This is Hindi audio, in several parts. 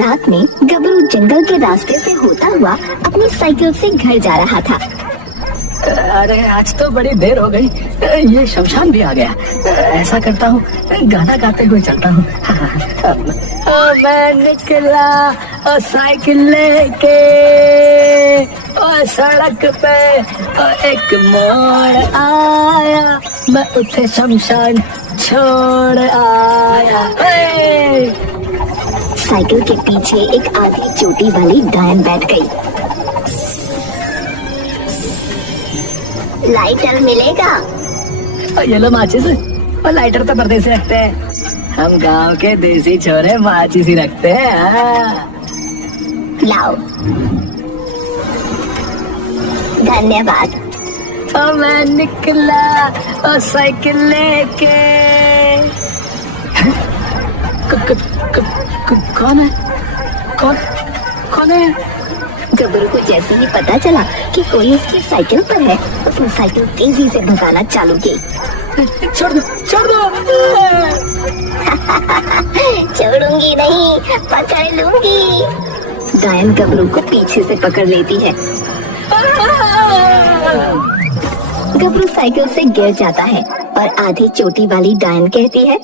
रात में गबरू जंगल के रास्ते से होता हुआ अपनी साइकिल से घर जा रहा था। अरे आज तो बड़ी देर हो गई, ये शमशान भी आ गया। ऐसा करता हूँ, गाना गाते हुए चलता हूँ। मैं निकला साइकिल लेके सड़क पे, एक मोड़ आया, मैं उठे शमशान छोड़ आया। साइकिल के पीछे एक आधी चोटी वाली डायन बैठ गई। लाइटर मिलेगा? ये लो माचिस, और लाइटर तो पर्दे से रखते हैं। हम गांव के देसी छोरे माचिस ही रखते हैं। लाओ। धन्यवाद। और मैं निकला और साइकिल लेके। कौन है? कौन है? गबरू को जैसे ही पता चला कि कोई उसकी साइकिल पर है, उसने साइकिल तेजी से भगाना चालू की। छोड़ दो। छोड़ूंगी नहीं, पकड़ लूंगी। डायन गबरू को पीछे से पकड़ लेती है। गबरू साइकिल से गिर जाता है और आधी चोटी वाली डायन कहती है,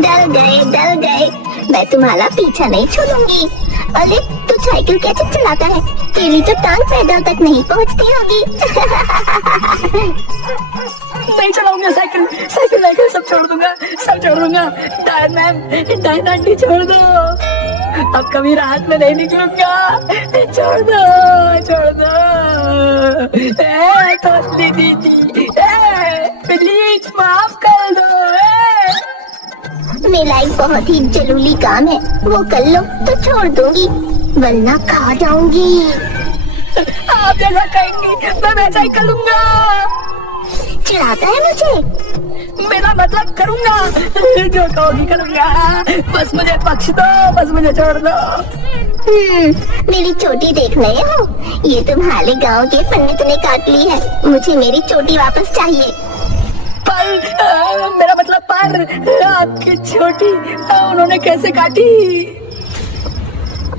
डर गए, मैं तुम्हारा पीछा नहीं छोड़ूंगी। अरे तू साइकिल कैसे चलाता है? तेरी तो टांग पैदल तक नहीं पहुंचती होगी। नहीं चलाऊंगा साइकिल लेकर सब छोड़ दूंगा। डायन मैम, डायन आंटी छोड़ दो, अब कभी रात में नहीं निकलूंगा। छोड़ दो। तोतली दीदी, प्लीज माफ कर दो। मेरा एक बहुत ही जरूरी काम है, वो कर लो तो छोड़ दूंगी, वरना खा जाऊंगी। आप जैसा कहेंगी मैं वैसा ही करूंगा। चिढ़ाता है मुझे? मेरा मतलब करूंगा, जो कहोगी करूंगा। बस मुझे बख्श दो, बस मुझे छोड़ दो। मेरी चोटी देख रहे हो? ये तुम्हारे गांव के पंडित ने काट ली है, मुझे मेरी चोटी वापस चाहिए। मेरा मतलब पर आपकी छोटी उन्होंने कैसे काटी?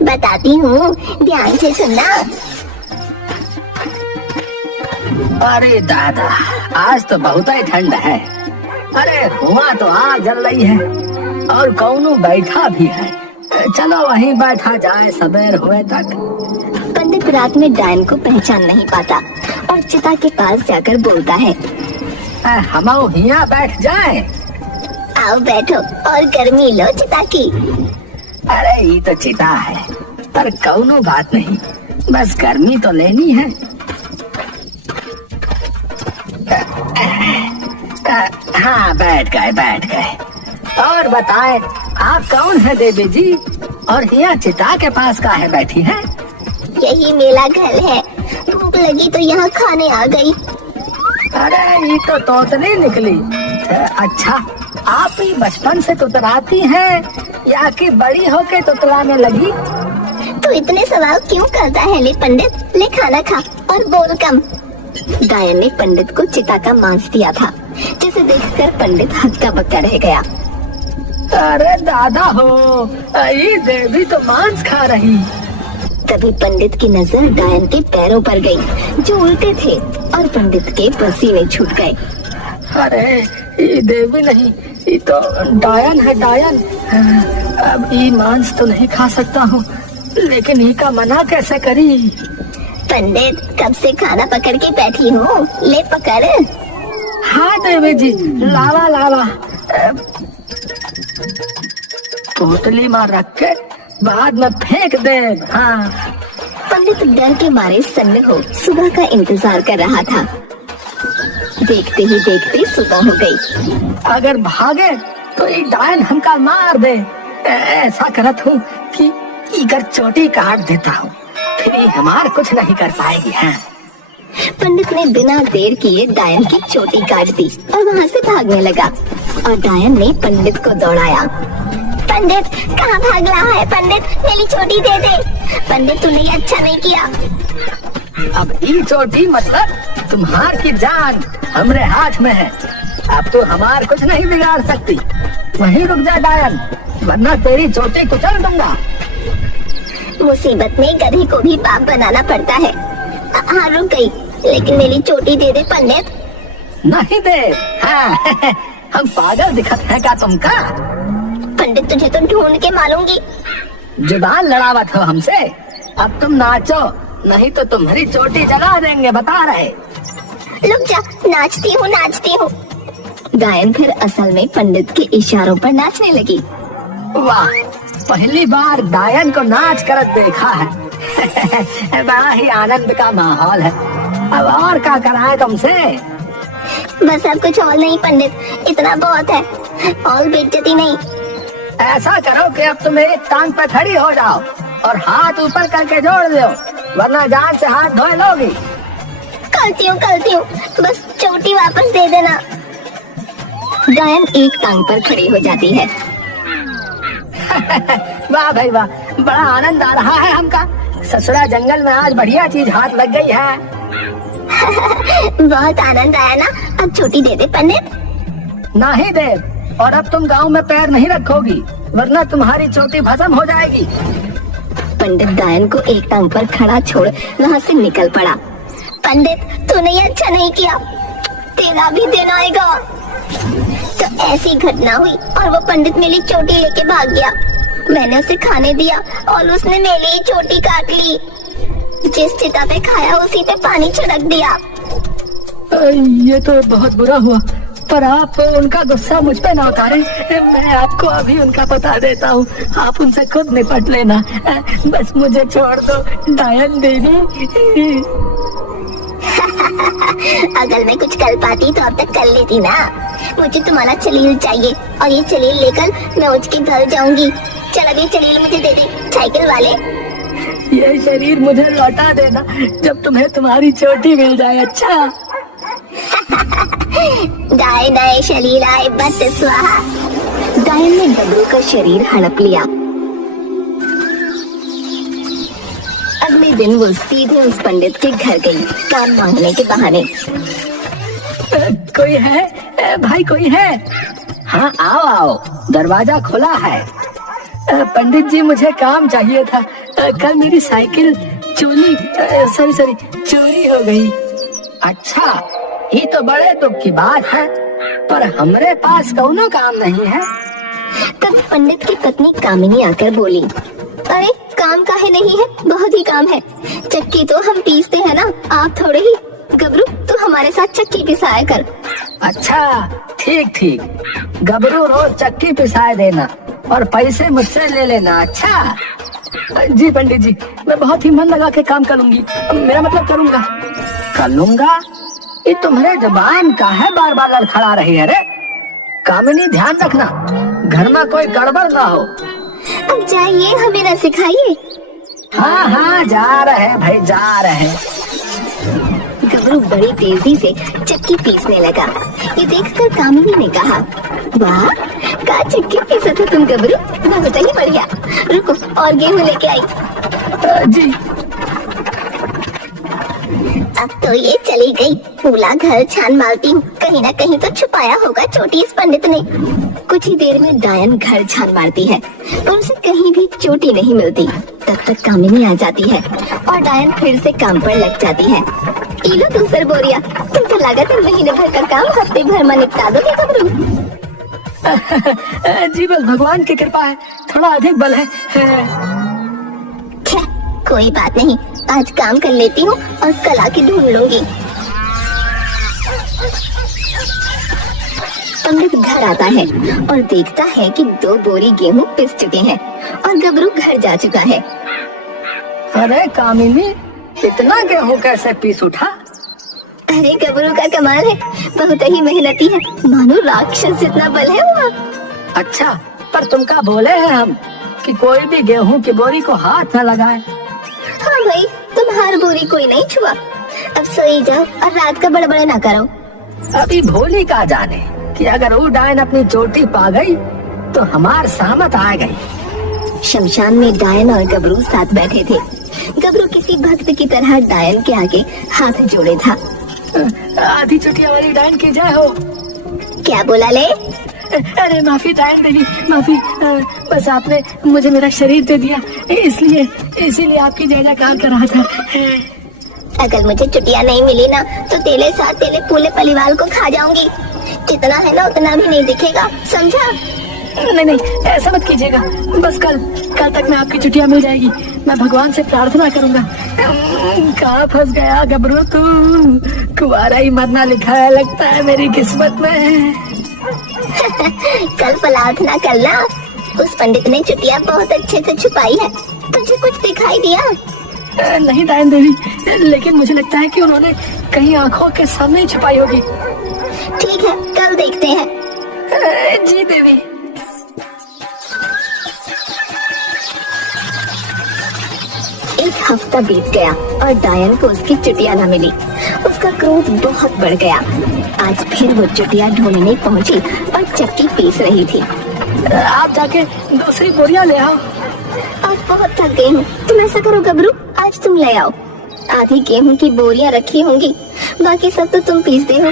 बताती हूँ, ध्यान से सुनना। अरे दादा, आज तो बहुत ही ठंड है। अरे हुआ तो आग जल रही है और कौनो बैठा भी है। चलो वहीं बैठा जाए सबेर हुए तक। पंडित रात में डायन को पहचान नहीं पाता और चिता के पास जाकर बोलता है, हम यहाँ बैठ जाए। आओ बैठो और गर्मी लो चिता की। अरे ये तो चिता है, पर कौनो बात नहीं, बस गर्मी तो लेनी है। हाँ बैठ गए। और बताएं, आप कौन है देवी जी, और यहाँ चिता के पास का है बैठी है? यही मेरा घर है, भूख लगी तो यहाँ खाने आ गई। अरे ये तो तोतली निकली। अच्छा, आप ही बचपन से तुतलाती हैं या कि बड़ी होके तुतलाने लगी? तो इतने सवाल क्यों करता है? ले पंडित, ले खाना खा और बोल कम। डायन ने पंडित को चिता का मांस दिया था, जिसे देखकर पंडित हक्का बक्का रह गया। अरे दादा हो, ये देवी तो मांस खा रही। तभी पंडित की नजर डायन के पैरों पर गई, जो उल्टे थे, और पंडित के पसीने छूट गए। अरे ये देवी नहीं, ये तो डायन है, डायन। अब ये मांस तो नहीं खा सकता हूँ, लेकिन ये का मना कैसे करी? पंडित, कब से खाना पकड़ के बैठी हूँ, ले पकड़। हाँ देवी जी, लावा। पोटली में रख के बाद में फेंक दे। हाँ। पंडित डर के मारे सन्न हो सुबह का इंतजार कर रहा था। देखते ही देखते सुबह हो गई। अगर भागे तो ये डायन हमका मार दे। ऐसा करत हूँ कि इगर चोटी काट देता हूँ, फिर ये हमार कुछ नहीं कर पाएगी। हाँ। पंडित ने बिना देर किए डायन की चोटी काट दी और वहाँ से भागने लगा, और डायन ने पंडित को दौड़ाया। पंडित, कहाँ भाग रहा है? पंडित, मेरी चोटी दे दे। पंडित, तूने ये अच्छा नहीं किया। अब ये चोटी मतलब तुम्हार की जान हमरे हाथ में है। अब तो हमार कुछ नहीं बिगाड़ सकती। वहीं रुक जा डायन, वरना तेरी चोटी कुचल दूंगा। मुसीबत में गधे को भी बाप बनाना पड़ता है। हाँ रुक गई, लेकिन मेरी चोटी दे दे पंडित। नहीं दे। हाँ हम पागल दिखत है क्या तुमका? पंडित तुझे तो ढूंढ के मारूंगी। जुबान लड़ावत हो हमसे। अब तुम नाचो, नहीं तो तुम्हारी चोटी जला देंगे, बता रहे। रुक जा, नाचती हूँ नाचती हूँ। गायन फिर असल में पंडित के इशारों पर नाचने लगी। वाह, पहली बार डायन को नाच कर देखा है। बड़ा ही आनंद का माहौल है। अब और क्या कराए तुमसे? बस अब कुछ और नहीं पंडित, इतना बहुत है। और बेइज्जती नहीं। ऐसा करो कि अब तुम मेरी टांग पर खड़ी हो जाओ और हाथ ऊपर करके जोड़ दो, वरना जान से हाथ धोए लोगी। करती हूँ, बस चोटी वापस दे देना। गायन एक टांग पर खड़ी हो जाती है। वाह भाई वाह, बड़ा आनंद आ रहा है हमका। ससुरा जंगल में आज बढ़िया चीज हाथ लग गई है। बहुत आनंद आया ना? अब चोटी दे दे पंडित। नहीं दे, और अब तुम गांव में पैर नहीं रखोगी, वरना तुम्हारी चोटी भस्म हो जाएगी। पंडित गायन को एक टांग पर खड़ा छोड़ वहाँ से निकल पड़ा। पंडित तूने ये अच्छा नहीं किया, तेरा भी दिन आएगा। तो ऐसी घटना हुई और वो पंडित मेरी चोटी लेके भाग गया। मैंने उसे खाने दिया और उसने मेरी चोटी काट ली। जिस चिता पे खाया उसी पे पानी छिड़क दिया। ये तो बहुत बुरा हुआ, पर आप उनका गुस्सा मुझ पे ना उतारे। मैं आपको अभी उनका पता देता हूँ, आप उनसे खुद निपट लेना। बस मुझे छोड़ दो डायन देवी। अगर मैं कुछ कर पाती तो अब तक कर लेती ना। मुझे तुम्हारा चलील चाहिए और ये चलील लेकर मैं उसके घर जाऊंगी। चल अब ये चलील मुझे दे दे साइकिल वाले। ये शरीर मुझे लौटा देना जब तुम्हें तुम्हारी चोटी मिल जाए। अच्छा। गाय नए शरीर आए बत स्वाहा। गायन ने गबरू का शरीर हड़प लिया। अगले दिन वो सीधे उस पंडित के घर गई, काम मांगने के बहाने। कोई है भाई, कोई है? हाँ आओ आओ, दरवाजा खुला है। पंडित जी मुझे काम चाहिए था। कल मेरी साइकिल चोरी हो गई। अच्छा, ये तो बड़े दुख की बात है, पर हमरे पास कौनो काम नहीं है। तब पंडित की पत्नी कामिनी आकर बोली, अरे काम काहे नहीं है, बहुत ही काम है। चक्की तो हम पीसते हैं ना, आप थोड़े ही। गबरू तू हमारे साथ चक्की पिसाया कर। अच्छा ठीक, गबरू रोज चक्की पिसाए देना और पैसे मुझसे ले लेना। अच्छा जी पंडित जी, मैं बहुत ही मन लगा के काम करूंगी। मेरा मतलब करूंगा। ये तुम्हारे जबान का है बार बार लड़खड़ा रही है रे। कामिनी ध्यान रखना, घर में कोई गड़बड़ ना हो। अब जाइए, हमें न सिखाइए। हाँ जा रहे भाई, जा रहे। गबरू बड़ी तेजी से चक्की पीसने लगा। ये देखकर कामिनी ने कहा, वाह का चक्की पीसा था तुम गबरू, बहुत ही बढ़िया। रुको और गेहूं लेके आई। जी। अब तो ये चली गई, पूरा घर छान मारती हूँ, कहीं ना कहीं तो छुपाया होगा चोटी इस पंडित ने। कुछ ही देर में डायन घर छान मारती है, पर उसे कहीं भी चोटी नहीं मिलती। तब तक कामिनी आ जाती है और डायन फिर से काम पर लग जाती है। लो दूसर बोरिया, तुम तो लागत है महीने भर का काम हफ्ते भर में निपटा दोगे गबरू। जी बस भगवान की कृपा है, थोड़ा अधिक बल है। कोई बात नहीं, आज काम कर लेती हूँ और कल आके ढूंढ लूंगी। पंडित घर आता है और देखता है कि 2 बोरी गेहूं पिस चुके हैं और गबरू घर जा चुका है। अरे कामिनी, इतना गेहूं कैसे पीस उठा? अरे गबरू का कमाल है, बहुत ही मेहनती है, मानो राक्षस जितना बल है वहाँ। अच्छा, पर तुमका बोले हैं हम कि कोई भी गेहूं की बोरी को हाथ न लगाए। हाँ भाई, तुम हर बोरी कोई नहीं छुआ। अब सोई जाओ और रात का बड़बड़ ना करो। अभी भोली का जाने कि अगर वो डायन अपनी चोटी पा गई तो हमार सामत आ गई। शमशान में डायन और गबरू साथ बैठे थे। गबरू किसी भक्त की तरह डायन के आगे हाथ जोड़े था। आधी चुटिया वाली डायन की जय हो। क्या बोला ले? अरे माफी डायन देवी, माफी। बस आपने मुझे मेरा शरीर दे दिया, इसलिए इसीलिए आपकी जय जयकार कर रहा था। अगर मुझे चुटिया नहीं मिली ना तो तेरे साथ तेरे पूरे परिवार को खा जाऊंगी। जितना है ना उतना भी नहीं दिखेगा, समझा? नहीं नहीं, ऐसा मत कीजिएगा। बस कल तक मैं आपकी चुटिया मिल जाएगी। मैं भगवान से प्रार्थना करूंगा। कहाँ फंस गया गबरू तू? कुंवारा ही मरना लिखा है लगता है मेरी किस्मत में। कल प्रार्थना करना। उस पंडित ने चुटिया बहुत अच्छे से छुपाई है। तुझे कुछ दिखाई दिया? नहीं डायन देवी, लेकिन मुझे लगता है कि उन्होंने कहीं आंखों के सामने ही छुपाई होगी। ठीक है, कल देखते हैं। जी देवी। एक हफ्ता बीत गया और डायन को उसकी चुटिया न मिली। उसका क्रोध बहुत बढ़ गया। आज फिर वो चुटिया ढूंढने पहुंची और चक्की पीस रही थी। आप जाके दूसरी बोरियां ले आओ। आज बहुत थक गई हूँ। तुम ऐसा करो गबरू, आज तुम ले आओ। आधी गेहूं की बोरियां रखी होंगी, बाकी सब तो तुम पीसते हो।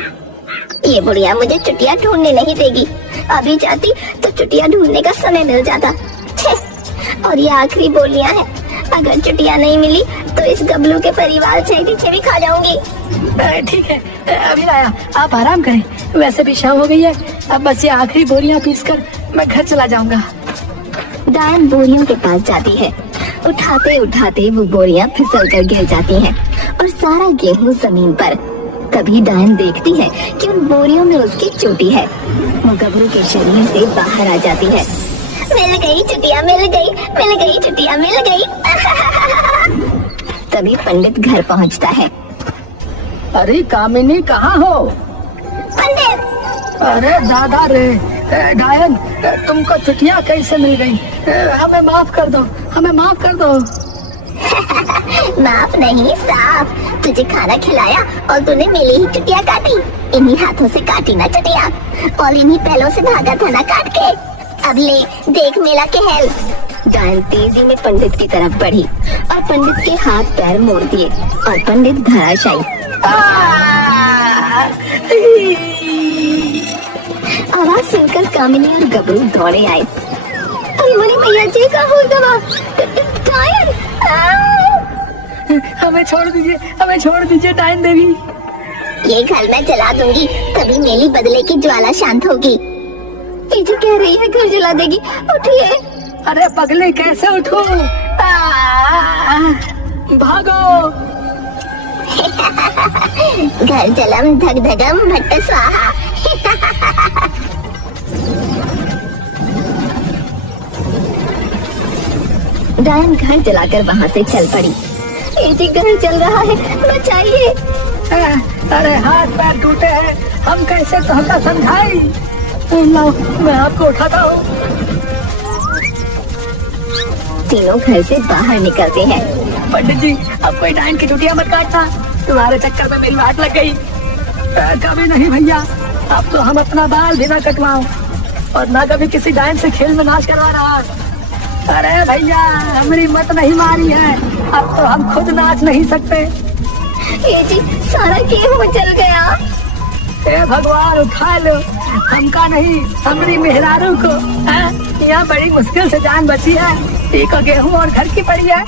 ये बुढ़िया मुझे चुटिया ढूंढने नहीं देगी। अभी जाती तो चुटिया ढूंढने का समय मिल जाता। छे, और ये आखिरी बोलियां हैं। अगर चुटिया नहीं मिली तो इस गबलू के परिवार से भी खा जाऊंगी। ठीक है, अभी आया, आप आराम करें। वैसे भी शाम हो गई है। अब बस ये आखिरी बोरियां पीसकर मैं घर चला जाऊंगा। डायन बोरियों के पास जाती है। उठाते उठाते वो बोरियां फिसल कर गिर जाती हैं और सारा गेहूं जमीन पर। तभी डायन देखती है कि उन बोरियों में उसकी चोटी है। वो गबरू के शरीर से बाहर आ जाती है। मिल गई चुटिया, मिल गई, मिल गई चुटिया, मिल गई। तभी पंडित घर पहुंचता है। अरे कामिनी, कहाँ हो? पंडित! अरे दादा रे, डायन तुमको चुटिया कैसे मिल गई? हमें माफ कर दो, हमें माफ कर दो। माफ नहीं, साफ। तुझे खाना खिलाया और तूने मेरी ही चुटिया काटी। इन्हीं हाथों से काटी ना चुटिया, और इन्हीं पैलों से भागा था ना काट के। अब ले देख मेरा कहल। डायन तेजी में पंडित की तरफ बढ़ी और पंडित के हाथ पैर मोड़ दिए और पंडित धराशायी। आवाज सुनकर कामिनी और गबरू दौड़े आए। अरे बोली मैया जी, का हो गया? डायन! हमें छोड़ दीजिए, हमें छोड़ दीजिए डायन देवी। ये घर मैं जला दूंगी, तभी मेरी बदले की ज्वाला शांत होगी। ये जो कह रही है घर जला देगी, उठिए। अरे पगले, कैसे उठूं? भागो। घर जलम धग धगम भट्ट स्वाहा। डायन घर जलाकर वहाँ से चल पड़ी। ये जी घर जल रहा है, बचाइए। अरे हाथ पैर टूटे हैं, हम कैसे तुमको समझाई? लो, मैं आपको उठाता हूँ। तीनों घर से बाहर निकलते हैं। पंडित जी, अब कोई डायन की चुटिया मत काटना, तुम्हारे चक्कर में मेरी वाट लग गई। कभी नहीं भैया, अब तो हम अपना बाल भी ना कटवाओ और ना कभी किसी डायन से खेल में नाश करवा रहा। अरे भैया, हमारी मत नहीं मारी है, अब तो हम खुद नाच नहीं सकते। ये जी सारा गेहूं जल गया। हे भगवान, उठा लो, हमका नहीं हमारी मेहरारू को। यहाँ बड़ी मुश्किल से जान बची है। एक गेहूं और घर की पड़ी है।